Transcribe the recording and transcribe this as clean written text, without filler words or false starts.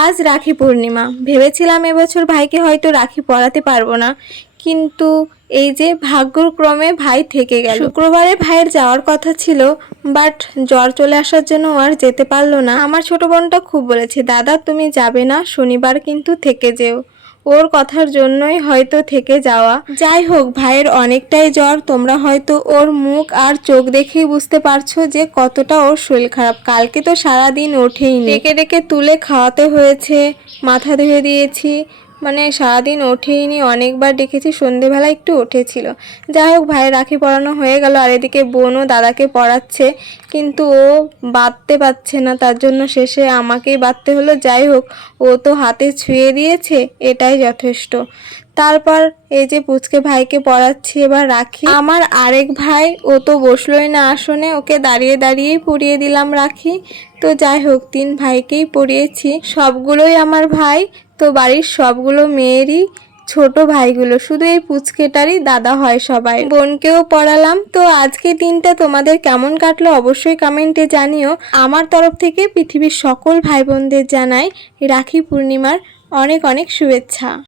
আজ রাখি পূর্ণিমা। ভেবেছিলাম এবছর ভাইকে হয়তো রাখি পরাতে পারবো না, কিন্তু এই যে ভাগ্যক্রমে ভাই থেকে গেল। শুক্রবারে ভাইয়ের যাওয়ার কথা ছিল, বাট জ্বর চলে আসার জন্য আর যেতে পারলো না। আমার ছোট বোনটা খুব বলেছে, দাদা তুমি যাবে না, শনিবার কিন্তু থেকে যেও। ওর কথার জন্যই হয়তো থেকে যাওয়া। যাই হোক, ভাইয়ের অনেকটাই জ্বর। তোমরা হয়তো ওর মুখ আর চোখ দেখেই বুঝতে পারছো যে কতটা ওর শরীর খারাপ। কালকে তো সারাদিন ওঠেইনি, ডেকে ডেকে তুলে খাওয়াতে হয়েছে, মাথা ধুয়ে দিয়েছি, মানে সারাদিন ওঠেইনি। অনেকবার ডেকেছি, সন্ধেবেলা একটু উঠেছিল। যাই হোক, ভাইয়ের রাখি পরানো হয়ে গেল, আর এদিকে বোনও দাদাকে পরাচ্ছে, কিন্তু ও বাঁধতে পারছে না, তার জন্য শেষে আমাকেই বাঁধতে হলো। যাই হোক, ও তো হাতে ছুঁয়ে দিয়েছে, এটাই যথেষ্ট। তারপর এই যে পুচকে ভাইকে পরাচ্ছি এবার রাখি। আমার আরেক ভাই, ও তো বসলোই না আসনে, ওকে দাঁড়িয়ে দাঁড়িয়েই পরিয়ে দিলাম রাখি। তো যাই হোক, 3 ভাইকেই পরিয়েছি, সবগুলোই আমার ভাই। তো বাড়ির সবগুলো মেয়েরই ছোট ভাইগুলো, শুধু এই পুচকেটারই দাদা হয় সবাই। বোনকেও পড়ালাম। তো আজকে দিনটা তোমাদের কেমন কাটলো অবশ্যই কমেন্টে জানিও। আমার তরফ থেকে পৃথিবীর সকল ভাই বোনদের জানাই রাখি পূর্ণিমার অনেক অনেক শুভেচ্ছা।